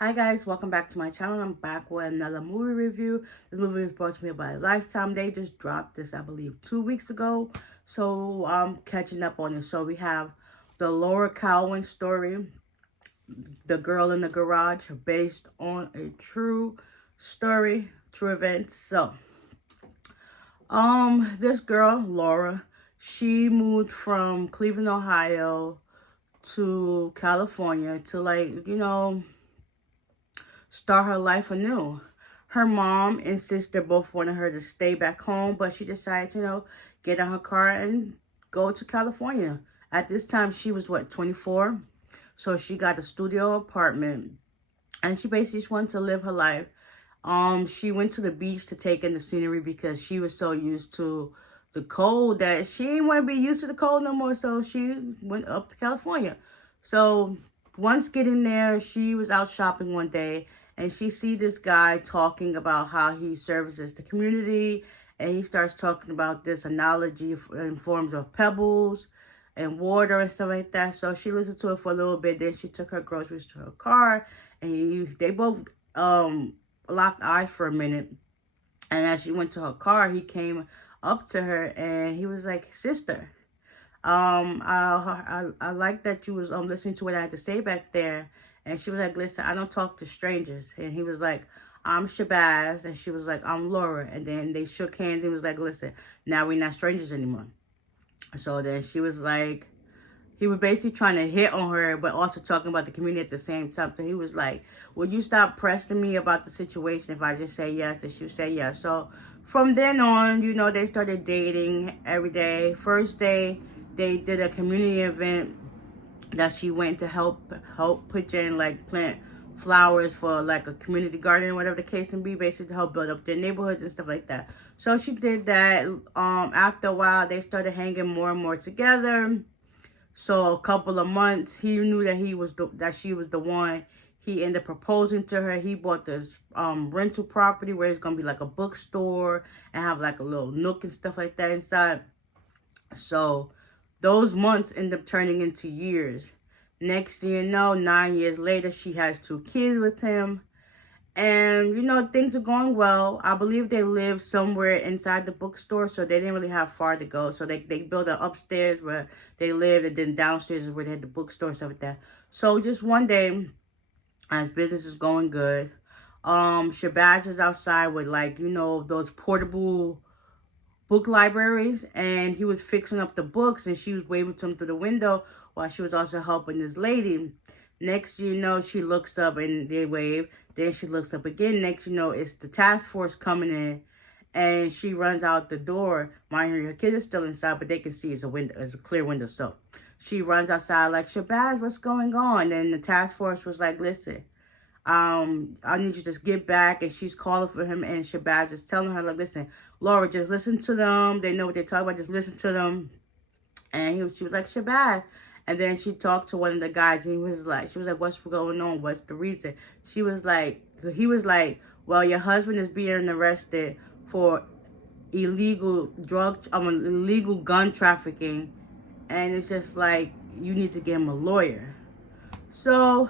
Hi guys, welcome back to my channel. I'm back with another movie review. This movie was brought to me by Lifetime. They just dropped this, I believe, 2 weeks ago. So I'm catching up on it. So we have the Laura Cowan story, The Girl in the Garage, based on a true story, true events. So, this girl, Laura, she moved from Cleveland, Ohio to California to start her life anew. Her mom and sister both wanted her to stay back home, but she decided to, get in her car and go to California. At this time, she was, 24? So she got a studio apartment, and she basically just wanted to live her life. She went to the beach to take in the scenery because she was so used to the cold that she didn't want to be used to the cold no more. So she went up to California. So once getting there, she was out shopping one day and she see this guy talking about how he services the community, and he starts talking about this analogy in forms of pebbles and water and stuff like that. So she listened to it for a little bit. Then she took her groceries to her car, and they both locked eyes for a minute. And as she went to her car, he came up to her and he was like, "Sister, I like that you was listening to what I had to say back there." And she was like, "Listen, I don't talk to strangers." And he was like, "I'm Shabazz," and she was like, "I'm Laura." And then they shook hands. He was like, "Listen, now we're not strangers anymore." So then she was like, he was basically trying to hit on her, but also talking about the community at the same time. So he was like, "Will you stop pressing me about the situation if I just say yes?" And she would say yes. So from then on, they started dating every day. First day, they did a community event that she went to help put in, like, plant flowers for like a community garden, whatever the case may be, basically to help build up their neighborhoods and stuff like that. So she did that. After a while, they started hanging more and more together. So a couple of months, he knew that she was the one. He ended up proposing to her. He bought this rental property where it's gonna be like a bookstore and have like a little nook and stuff like that inside. So those months end up turning into years. Next thing you know, 9 years later, she has 2 kids with him. And, things are going well. I believe they live somewhere inside the bookstore, so they didn't really have far to go. So they built an upstairs where they lived, and then downstairs is where they had the bookstore and stuff like that. So just one day, as business is going good, Shabazz is outside with, like, those portable book libraries, and he was fixing up the books, and she was waving to him through the window while she was also helping this lady. Next thing you know, she looks up and they wave. Then she looks up again. Next you know, it's the task force coming in, and she runs out the door. Mind you, her kid is still inside, but they can see it's a window, it's a clear window. So she runs outside like, "Shabazz, what's going on?" And the task force was like, "Listen, I need you to just get back." And she's calling for him, and Shabazz is telling her, like, "Listen, Laura, just listen to them. They know what they're talking about. Just listen to them." And she was like, "Shabazz." And then she talked to one of the guys, and she was like, "What's going on? What's the reason?" He was like, "Well, your husband is being arrested for illegal illegal gun trafficking. And it's just like, you need to get him a lawyer." So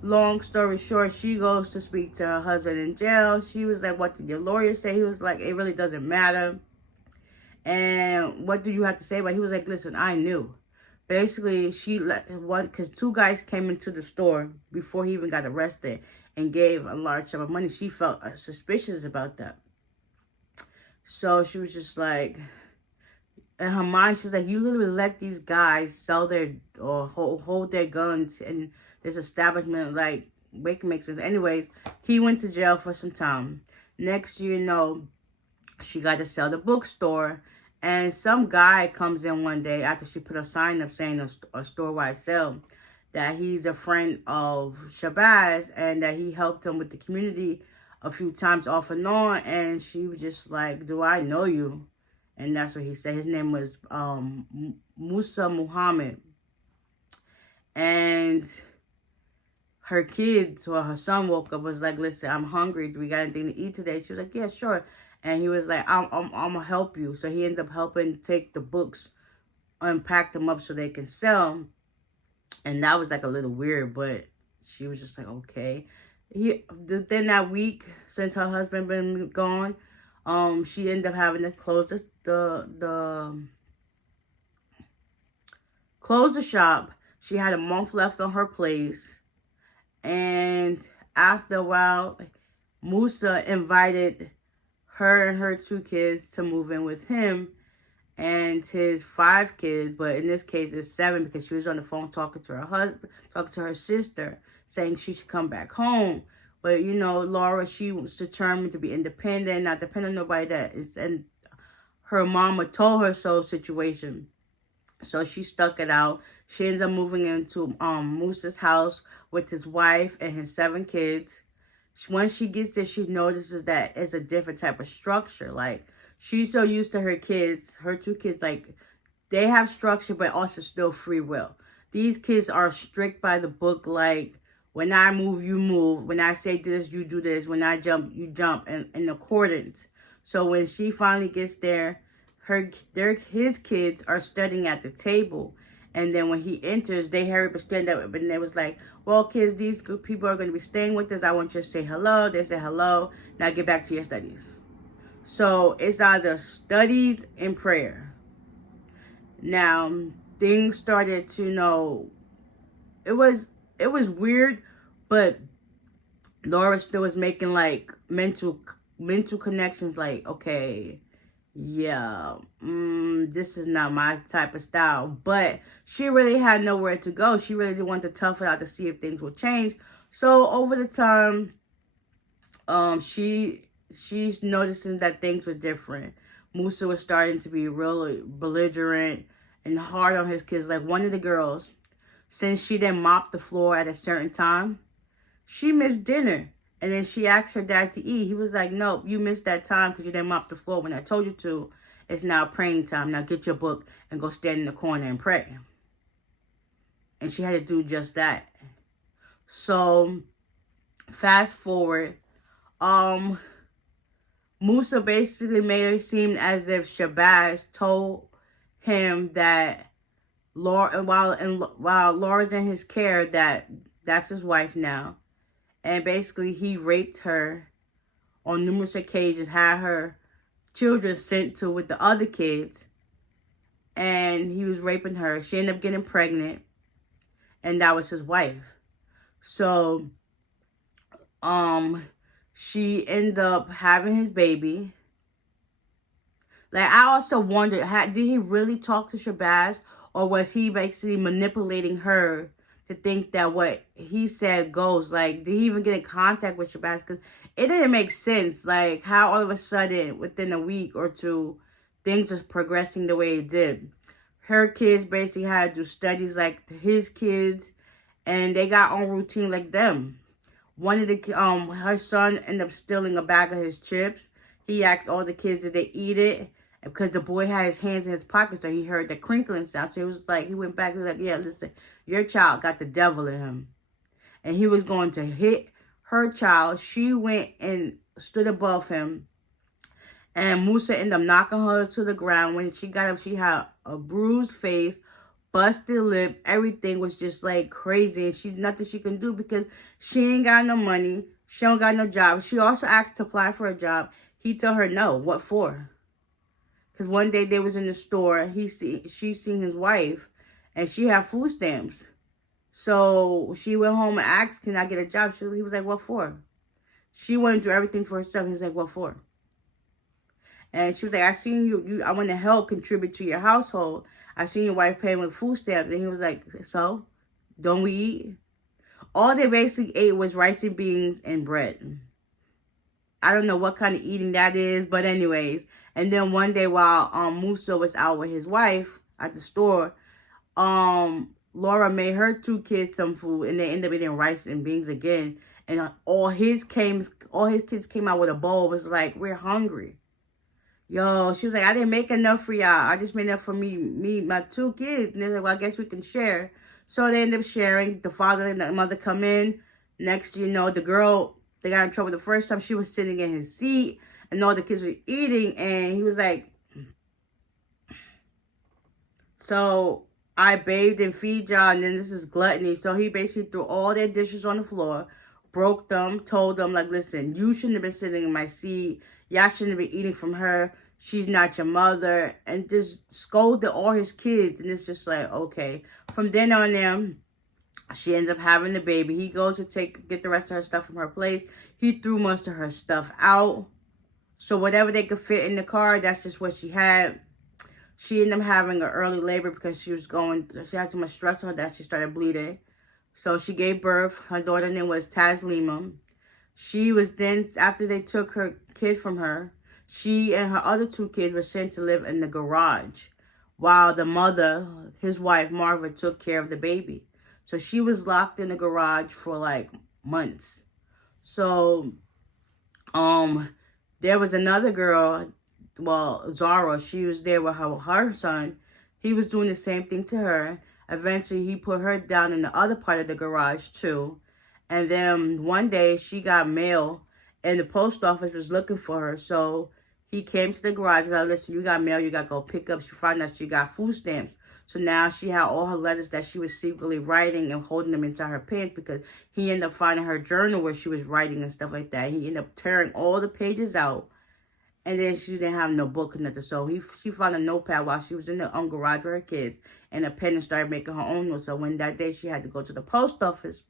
long story short, she goes to speak to her husband in jail. She was like, "What did your lawyer say?" He was like, "It really doesn't matter. And what do you have to say about it?" He was like, "Listen, I knew." Basically, she let one, because two guys came into the store before he even got arrested and gave a large sum of money. She felt suspicious about that. So she was just like, in her mind, she's like, "You literally let these guys sell their or hold their guns in this establishment. Like, make sense." Anyways, he went to jail for some time. Next, she got to sell the bookstore, and some guy comes in one day after she put a sign up saying a store-wide sale, that he's a friend of Shabazz and that he helped him with the community a few times off and on. And she was just like, "Do I know you?" And that's what he said. His name was Musa Muhammad. And her kids, or her son, woke up, was like, "Listen, I'm hungry. Do we got anything to eat today?" She was like, "Yeah, sure." And he was like, I'm gonna help you." So he ended up helping take the books, unpack them up so they can sell. And that was like a little weird, but she was just like, okay. Then that week, since her husband been gone, she ended up having to close the shop. She had a month left on her place. And after a while, Musa invited her and her 2 kids to move in with him and his 5 kids, but in this case it's 7 because she was on the phone talking to her husband, talking to her sister, saying she should come back home. But you know, Laura, she was determined to be independent, not depend on nobody, and her mama told her so situation. So she stuck it out. She ends up moving into Musa's house with his wife and his 7 kids. Once she gets there, she notices that it's a different type of structure. Like, she's so used to her kids, her 2 kids, like, they have structure, but also still free will. These kids are strict by the book. Like, when I move, you move. When I say this, you do this. When I jump, you jump, in accordance. So when she finally gets there, his kids are studying at the table. And then when he enters, they hurry up and stand up. And they was like, well, kids, these good people are going to be staying with us. I want you to say hello. They say hello. Now get back to your studies. So it's either studies and prayer. Now, things started to, it was weird, but Laura still was making like mental connections, like, okay, yeah, this is not my type of style. But she really had nowhere to go. She really wanted to tough it out to see if things would change. So over the time, she's noticing that things were different. Musa was starting to be really belligerent and hard on his kids. Like, one of the girls, since she didn't mop the floor at a certain time, she missed dinner. And then she asked her dad to eat. He was like, nope, you missed that time because you didn't mop the floor when I told you to. It's now praying time. Now get your book and go stand in the corner and pray. And she had to do just that. So, fast forward. Musa basically made it seem as if Shabazz told him that Laura, while Laura's in his care, that's his wife now. And basically, he raped her on numerous occasions, had her children sent to with the other kids. And he was raping her. She ended up getting pregnant. And that was his wife. So, she ended up having his baby. Like, I also wondered, did he really talk to Shabazz? Or was he basically manipulating her to think that what he said goes? Like, did he even get in contact with Shabazz? Because it didn't make sense. Like, how all of a sudden, within a week or two, things are progressing the way it did. Her kids basically had to do studies like his kids. And they got on routine like them. One of the, her son ended up stealing a bag of his chips. He asked all the kids, did they eat it? Because the boy had his hands in his pocket, so he heard the crinkling sound. So he was like, he went back, he was like, yeah, listen, your child got the devil in him. And he was going to hit her child. She went and stood above him. And Musa ended up knocking her to the ground. When she got up, she had a bruised face, busted lip. Everything was just like crazy. And she's nothing she can do because she ain't got no money. She don't got no job. She also asked to apply for a job. He told her no. What for? Because one day they was in the store. She seen his wife. And she had food stamps. So she went home and asked, can I get a job? He was like, what for? She wanted to do everything for herself. He was like, what for? And she was like, I seen you. I want to help contribute to your household. I seen your wife paying with food stamps. And he was like, so? Don't we eat? All they basically ate was rice and beans and bread. I don't know what kind of eating that is. But anyways. And then one day while Musa was out with his wife at the store, Laura made her 2 kids some food. And they ended up eating rice and beans again. And all his kids came out with a bowl. It was like, we're hungry. Yo, she was like, I didn't make enough for y'all. I just made enough for me, my 2 kids. And they're like, well, I guess we can share. So they ended up sharing. The father and the mother come in. Next, you know, the girl, they got in trouble the first time. She was sitting in his seat. And all the kids were eating. And he was like, so I bathed and feed y'all, and then this is gluttony. So he basically threw all their dishes on the floor, broke them, told them, like, listen, you shouldn't have been sitting in my seat. Y'all shouldn't have been eating from her. She's not your mother. And just scolded all his kids. And it's just like, okay. From then on them, she ends up having the baby. He goes to get the rest of her stuff from her place. He threw most of her stuff out. So whatever they could fit in the car, that's just what she had. She ended up having an early labor because she had so much stress on her that she started bleeding. So she gave birth. Her daughter's name was Taslima. She was then, after they took her kid from her, she and her other 2 kids were sent to live in the garage while the mother, his wife, Marva, took care of the baby. So she was locked in the garage for like months. So, there was another girl, well, Zara, she was there with her son. He was doing the same thing to her. Eventually, he put her down in the other part of the garage, too. And then one day, she got mail, and the post office was looking for her. So he came to the garage and said, listen, you got mail, you got to go pick up. She found out she got food stamps. So now she had all her letters that she was secretly writing and holding them inside her pants because he ended up finding her journal where she was writing and stuff like that. He ended up tearing all the pages out. And then she didn't have no book or nothing. So she found a notepad while she was in the garage with her kids. And a pen and started making her own notes. So when that day she had to go to the post office,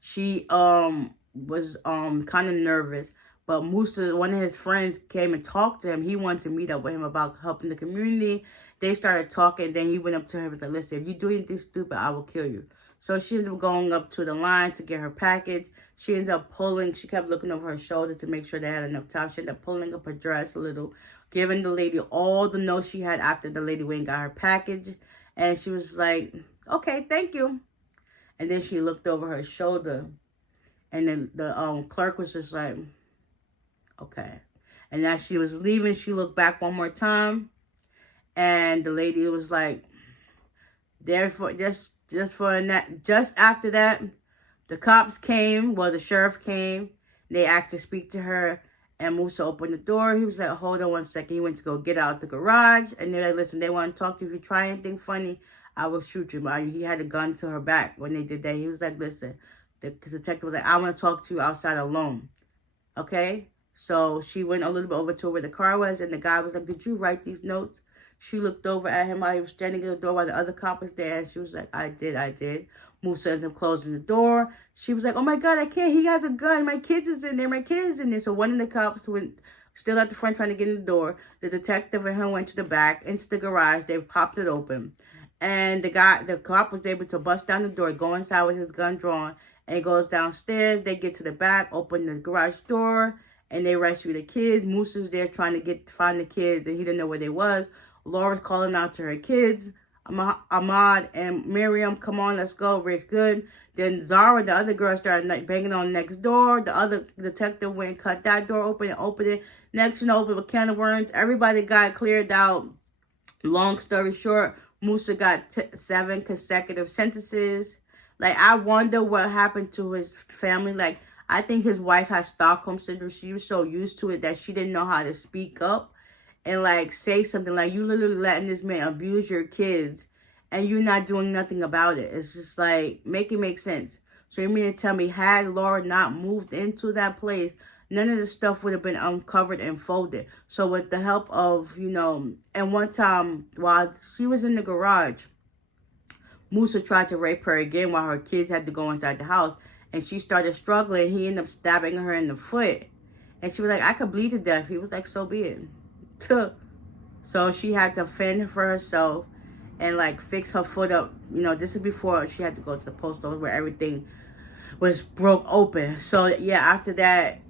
she was kind of nervous. But Musa, one of his friends, came and talked to him. He wanted to meet up with him about helping the community. They started talking. Then he went up to her and was like, listen, if you do anything stupid, I will kill you. So she ended up going up to the line to get her package. She ended up pulling. She kept looking over her shoulder to make sure they had enough time. She ended up pulling up her dress a little, giving the lady all the notes she had after the lady went and got her package. And she was like, okay, thank you. And then she looked over her shoulder. And then the clerk was just like, okay. And as she was leaving, she looked back one more time. And the lady was like, therefore, just after that, the cops came. Well, the sheriff came. They asked to speak to her. And Musa opened the door. He was like, hold on one second. He went to go get out the garage. And they're like, listen, they want to talk to you. If you try anything funny, I will shoot you. But he had a gun to her back when they did that. He was like, listen, the detective was like, I want to talk to you outside alone. Okay? So she went a little bit over to where the car was. And the guy was like, did you write these notes? She looked over at him while he was standing at the door while the other cop was there. And she was like, I did. Musa ended up closing the door. She was like, oh my God, I can't. He has a gun. My kids is in there. So one of the cops went still at the front trying to get in the door. The detective and him went to the back, into the garage. They popped it open. And the cop was able to bust down the door, go inside with his gun drawn, and he goes downstairs. They get to the back, open the garage door, and they rescue the kids. Musa's there trying to find the kids, and he didn't know where they was. Laura's calling out to her kids. Ahmad and Miriam, come on, let's go. We're good. Then Zara, the other girl, started banging on next door. The other detective went and cut that door open and opened it. Next, opened a can of worms. Everybody got cleared out. Long story short, Musa got 7 consecutive sentences. Like, I wonder what happened to his family. Like, I think his wife has Stockholm syndrome. She was so used to it that she didn't know how to speak up and like say something like, you literally letting this man abuse your kids and you're not doing nothing about it. It's just like, make it make sense. So you mean to tell me, had Laura not moved into that place, none of this stuff would have been uncovered and folded. So with the help of, and one time while she was in the garage, Musa tried to rape her again while her kids had to go inside the house. And she started struggling. He ended up stabbing her in the foot. And she was like, I could bleed to death. He was like, so be it. So she had to fend for herself and like fix her foot up. This is before she had to go to the post office where everything was broke open. So yeah, after that,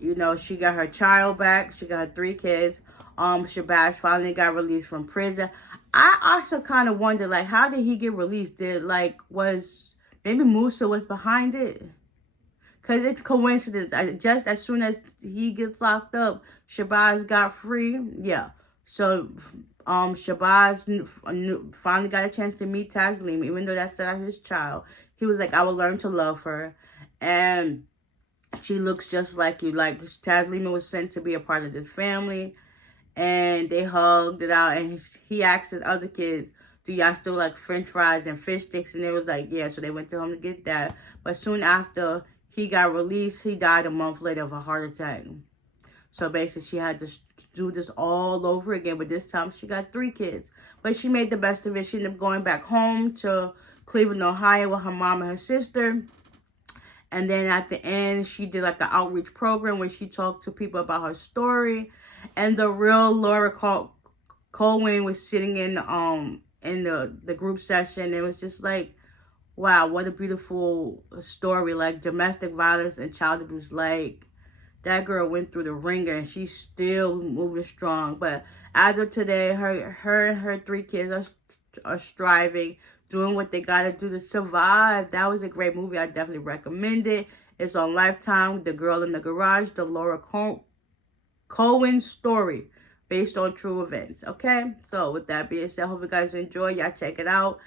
she got her child back. She got her 3 kids. Shabazz finally got released from prison. I also kind of wonder, like, how did he get released? Maybe Musa was behind it? Because it's coincidence. Just as soon as he gets locked up, Shabazz got free. Yeah. So, Shabazz finally got a chance to meet Taslima, even though that's not his child. He was like, I will learn to love her. And she looks just like you. Like, Taslima was sent to be a part of this family. And they hugged it out. And he asked his other kids, do y'all still like french fries and fish sticks? And it was like, yeah. So they went to him to get that. But soon after he got released, he died a month later of a heart attack. So basically she had to do this all over again. But this time she got 3 kids. But she made the best of it. She ended up going back home to Cleveland, Ohio with her mom and her sister. And then at the end, she did like an outreach program where she talked to people about her story. And the real Laura Cowan was sitting in the group session. It was just like, wow, what a beautiful story. Like domestic violence and child abuse. Like that girl went through the ringer and she's still moving strong. But as of today, her and her 3 kids are striving, doing what they gotta do to survive. That was a great movie. I definitely recommend it. It's on Lifetime. The Girl in the Garage, the Laura Cowan story based on true events. Okay, so with that being said, hope you guys enjoy. Y'all check it out,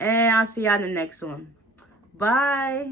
and I'll see y'all in the next one. Bye.